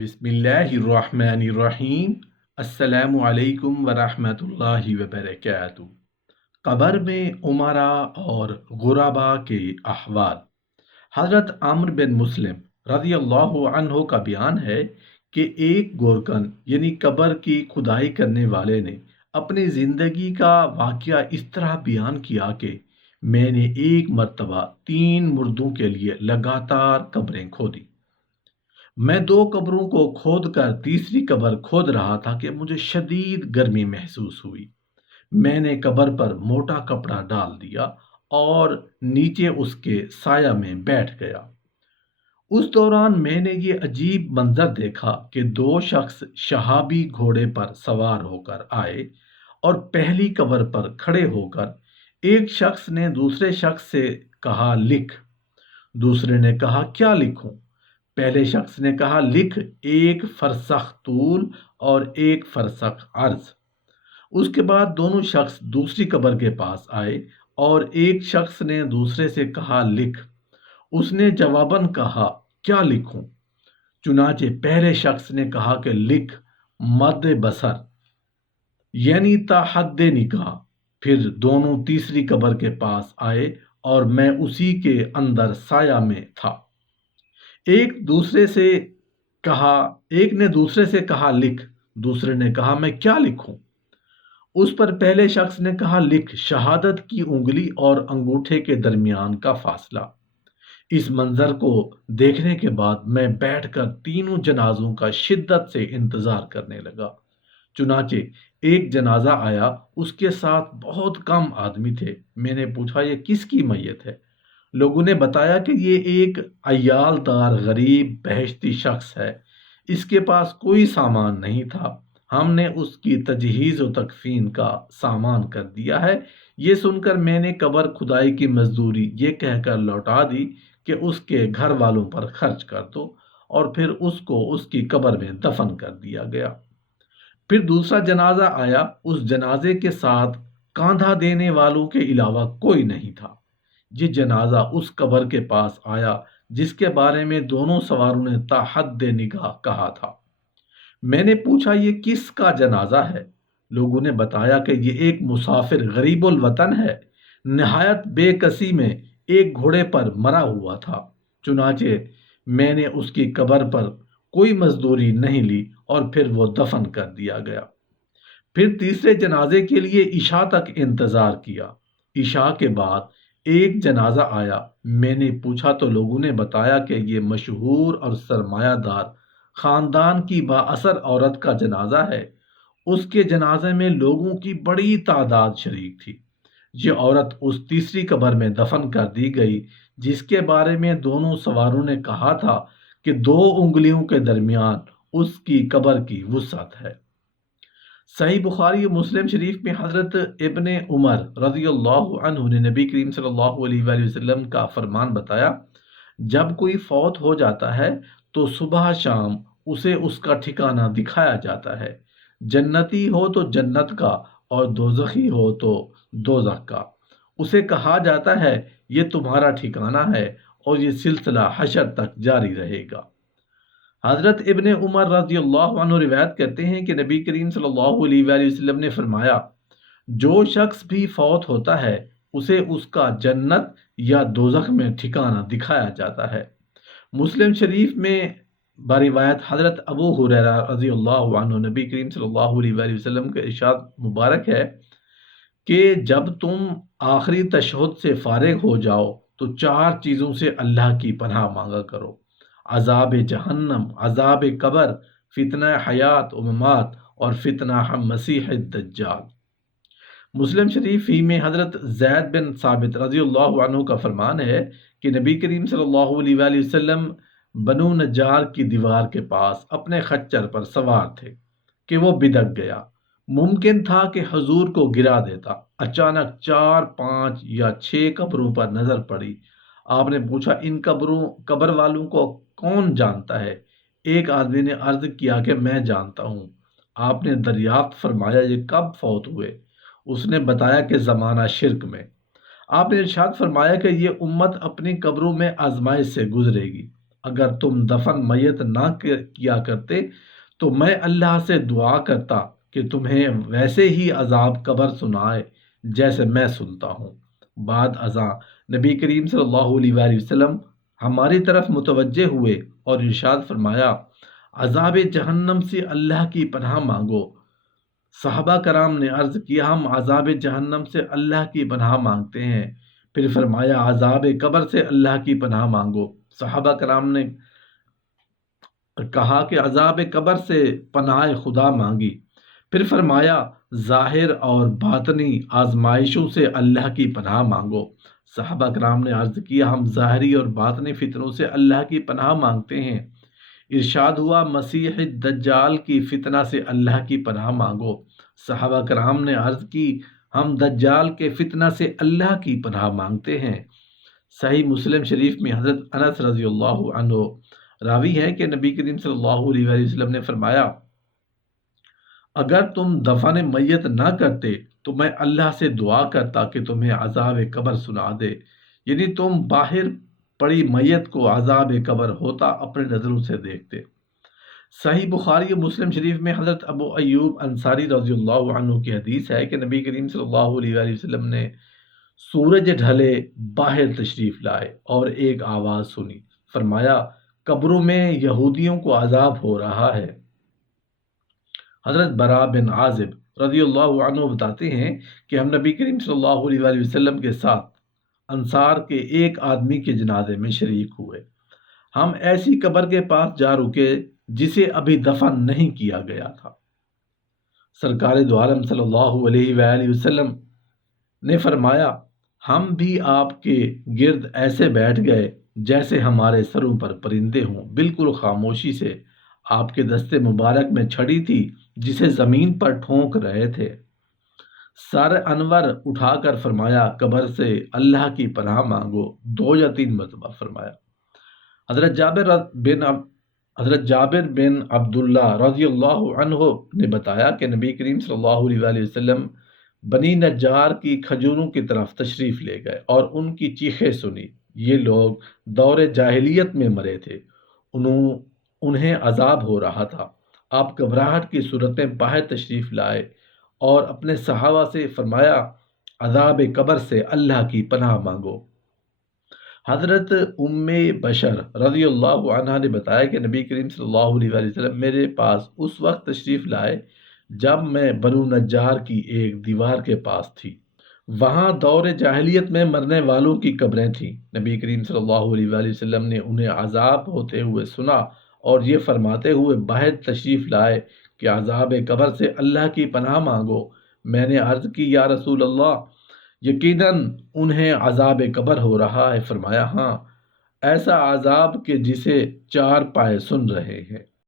بسم اللہ الرحمن الرحیم۔ السلام علیکم ورحمۃ اللہ وبرکاتہ۔ قبر میں امرا اور غربا کے احوال۔ حضرت عمرو بن مسلم رضی اللہ عنہ کا بیان ہے کہ ایک گورکن یعنی قبر کی کھدائی کرنے والے نے اپنی زندگی کا واقعہ اس طرح بیان کیا کہ میں نے ایک مرتبہ 3 مردوں کے لیے لگاتار قبریں کھودی۔ میں 2 قبروں کو کھود کر تیسری قبر کھود رہا تھا کہ مجھے شدید گرمی محسوس ہوئی۔ میں نے قبر پر موٹا کپڑا ڈال دیا اور نیچے اس کے سایہ میں بیٹھ گیا۔ اس دوران میں نے یہ عجیب منظر دیکھا کہ 2 شخص شہابی گھوڑے پر سوار ہو کر آئے اور پہلی قبر پر کھڑے ہو کر ایک شخص نے دوسرے شخص سے کہا لکھ۔ دوسرے نے کہا کیا لکھوں؟ پہلے شخص نے کہا لکھ 1 فرسخ طول اور 1 فرسخ عرض۔ اس کے بعد دونوں شخص دوسری قبر کے پاس آئے اور ایک شخص نے دوسرے سے کہا لکھ۔ اس نے جواباً کہا کیا لکھوں؟ چنانچہ پہلے شخص نے کہا کہ لکھ مد بصر یعنی تا حد نگاہ۔ پھر دونوں تیسری قبر کے پاس آئے اور میں اسی کے اندر سایہ میں تھا۔ ایک نے دوسرے سے کہا لکھ۔ دوسرے نے کہا میں کیا لکھوں؟ اس پر پہلے شخص نے کہا لکھ شہادت کی انگلی اور انگوٹھے کے درمیان کا فاصلہ۔ اس منظر کو دیکھنے کے بعد میں بیٹھ کر تینوں جنازوں کا شدت سے انتظار کرنے لگا۔ چنانچہ ایک جنازہ آیا، اس کے ساتھ بہت کم آدمی تھے۔ میں نے پوچھا یہ کس کی میت ہے؟ لوگوں نے بتایا کہ یہ ایک عیال دار غریب بہشتی شخص ہے، اس کے پاس کوئی سامان نہیں تھا، ہم نے اس کی تجہیز و تکفین کا سامان کر دیا ہے۔ یہ سن کر میں نے قبر کھدائی کی مزدوری یہ کہہ کر لوٹا دی کہ اس کے گھر والوں پر خرچ کر دو، اور پھر اس کو اس کی قبر میں دفن کر دیا گیا۔ پھر دوسرا جنازہ آیا، اس جنازے کے ساتھ کاندھا دینے والوں کے علاوہ کوئی نہیں تھا۔ یہ جنازہ اس قبر کے پاس آیا جس کے بارے میں دونوں سواروں نے تا حد نگاہ کہا تھا۔ میں نے پوچھا یہ کس کا جنازہ ہے؟ لوگوں نے بتایا کہ یہ ایک مسافر غریب الوطن ہے، نہایت بے کسی میں ایک گھوڑے پر مرا ہوا تھا۔ چنانچہ میں نے اس کی قبر پر کوئی مزدوری نہیں لی اور پھر وہ دفن کر دیا گیا۔ پھر تیسرے جنازے کے لیے عشاء تک انتظار کیا۔ عشاء کے بعد ایک جنازہ آیا، میں نے پوچھا تو لوگوں نے بتایا کہ یہ مشہور اور سرمایہ دار خاندان کی با اثر عورت کا جنازہ ہے۔ اس کے جنازے میں لوگوں کی بڑی تعداد شریک تھی۔ یہ عورت اس تیسری قبر میں دفن کر دی گئی جس کے بارے میں دونوں سواروں نے کہا تھا کہ 2 انگلیوں کے درمیان اس کی قبر کی وسعت ہے۔ صحیح بخاری و مسلم شریف میں حضرت ابن عمر رضی اللہ عنہ نے نبی کریم صلی اللہ علیہ وآلہ وسلم کا فرمان بتایا، جب کوئی فوت ہو جاتا ہے تو صبح شام اسے اس کا ٹھکانہ دکھایا جاتا ہے، جنتی ہو تو جنت کا اور دوزخی ہو تو دوزخ کا۔ اسے کہا جاتا ہے یہ تمہارا ٹھکانہ ہے اور یہ سلسلہ حشر تک جاری رہے گا۔ حضرت ابن عمر رضی اللہ عنہ روایت کرتے ہیں کہ نبی کریم صلی اللہ علیہ وآلہ وسلم نے فرمایا، جو شخص بھی فوت ہوتا ہے اسے اس کا جنت یا دوزخ میں ٹھکانہ دکھایا جاتا ہے۔ مسلم شریف میں بروایت حضرت ابو ہریرہ رضی اللہ عنہ نبی کریم صلی اللہ علیہ وآلہ وسلم کا ارشاد مبارک ہے کہ جب تم آخری تشہد سے فارغ ہو جاؤ تو 4 چیزوں سے اللہ کی پناہ مانگا کرو: عذاب جہنم، عذاب قبر، فتنہ حیات و ممات اور فتنہ مسیح الدجال۔ مسلم شریف ہی میں حضرت زید بن ثابت رضی اللہ عنہ کا فرمان ہے کہ نبی کریم صلی اللہ علیہ وآلہ وسلم بنو نجار کی دیوار کے پاس اپنے خچر پر سوار تھے کہ وہ بدک گیا۔ ممکن تھا کہ حضور کو گرا دیتا۔ اچانک 4 5 یا 6 قبروں پر نظر پڑی۔ آپ نے پوچھا ان قبر والوں کو کون جانتا ہے؟ ایک آدمی نے عرض کیا کہ میں جانتا ہوں۔ آپ نے دریافت فرمایا یہ کب فوت ہوئے؟ اس نے بتایا کہ زمانہ شرک میں۔ آپ نے ارشاد فرمایا کہ یہ امت اپنی قبروں میں آزمائش سے گزرے گی اگر تم دفن میت نہ کیا کرتے تو میں اللہ سے دعا کرتا کہ تمہیں ویسے ہی عذاب قبر سنائے جیسے میں سنتا ہوں۔ بعد ازاں نبی کریم صلی اللہ علیہ وآلہ وسلم ہماری طرف متوجہ ہوئے اور ارشاد فرمایا، عذاب جہنم سے اللہ کی پناہ مانگو۔ صحابہ کرام نے عرض کیا، ہم عذاب جہنم سے اللہ کی پناہ مانگتے ہیں۔ پھر فرمایا، عذاب قبر سے اللہ کی پناہ مانگو۔ صحابہ کرام نے کہا کہ عذاب قبر سے پناہ خدا مانگی۔ پھر فرمایا، ظاہر اور باطنی آزمائشوں سے اللہ کی پناہ مانگو۔ صحابہ کرام نے عرض کیا، ہم ظاہری اور باطنی فتنوں سے اللہ کی پناہ مانگتے ہیں۔ ارشاد ہوا، مسیح دجال کی فتنہ سے اللہ کی پناہ مانگو۔ صحابہ کرام نے عرض کی، ہم دجال کے فتنہ سے اللہ کی پناہ مانگتے ہیں۔ صحیح مسلم شریف میں حضرت انس رضی اللہ عنہ راوی ہے کہ نبی کریم صلی اللہ علیہ وآلہ وسلم نے فرمایا، اگر تم دفن میت نہ کرتے تو میں اللہ سے دعا کرتا کہ تمہیں عذاب قبر سنا دے، یعنی تم باہر پڑی میت کو عذاب قبر ہوتا اپنے نظروں سے دیکھتے۔ صحیح بخاری و مسلم شریف میں حضرت ابو ایوب انصاری رضی اللہ عنہ کی حدیث ہے کہ نبی کریم صلی اللہ علیہ وآلہ وسلم نے سورج ڈھلے باہر تشریف لائے اور ایک آواز سنی، فرمایا، قبروں میں یہودیوں کو عذاب ہو رہا ہے۔ حضرت برا بن عازب رضی اللہ عنہ بتاتے ہیں کہ ہم نبی کریم صلی اللہ علیہ وآلہ وسلم کے ساتھ انصار کے ایک آدمی کے جنازے میں شریک ہوئے۔ ہم ایسی قبر کے پاس جا رکے جسے ابھی دفن نہیں کیا گیا تھا۔ سرکار دو عالم صلی اللہ علیہ وآلہ وسلم نے فرمایا، ہم بھی آپ کے گرد ایسے بیٹھ گئے جیسے ہمارے سروں پر پرندے ہوں، بالکل خاموشی سے۔ آپ کے دستے مبارک میں چھڑی تھی جسے زمین پر ٹھونک رہے تھے۔ سر انور اٹھا کر فرمایا، قبر سے اللہ کی پناہ مانگو، 2 یا 3 مرتبہ فرمایا۔ حضرت جابر بن عبداللہ رضی اللہ عنہ نے بتایا کہ نبی کریم صلی اللہ علیہ وآلہ وسلم بنی نجار کی کھجوروں کی طرف تشریف لے گئے اور ان کی چیخیں سنی۔ یہ لوگ دور جاہلیت میں مرے تھے، انہیں عذاب ہو رہا تھا۔ آپ گھبراہٹ کی صورت میں باہر تشریف لائے اور اپنے صحابہ سے فرمایا، عذاب قبر سے اللہ کی پناہ مانگو۔ حضرت ام بشر رضی اللہ عنہ نے بتایا کہ نبی کریم صلی اللہ علیہ وآلہ وسلم میرے پاس اس وقت تشریف لائے جب میں بنو نجار کی ایک دیوار کے پاس تھی۔ وہاں دور جاہلیت میں مرنے والوں کی قبریں تھیں۔ نبی کریم صلی اللہ علیہ وآلہ وسلم نے انہیں عذاب ہوتے ہوئے سنا اور یہ فرماتے ہوئے باہر تشریف لائے کہ عذاب قبر سے اللہ کی پناہ مانگو۔ میں نے عرض کی، یا رسول اللہ، یقیناً انہیں عذاب قبر ہو رہا ہے۔ فرمایا، ہاں، ایسا عذاب کہ جسے 4 پائے سن رہے ہیں۔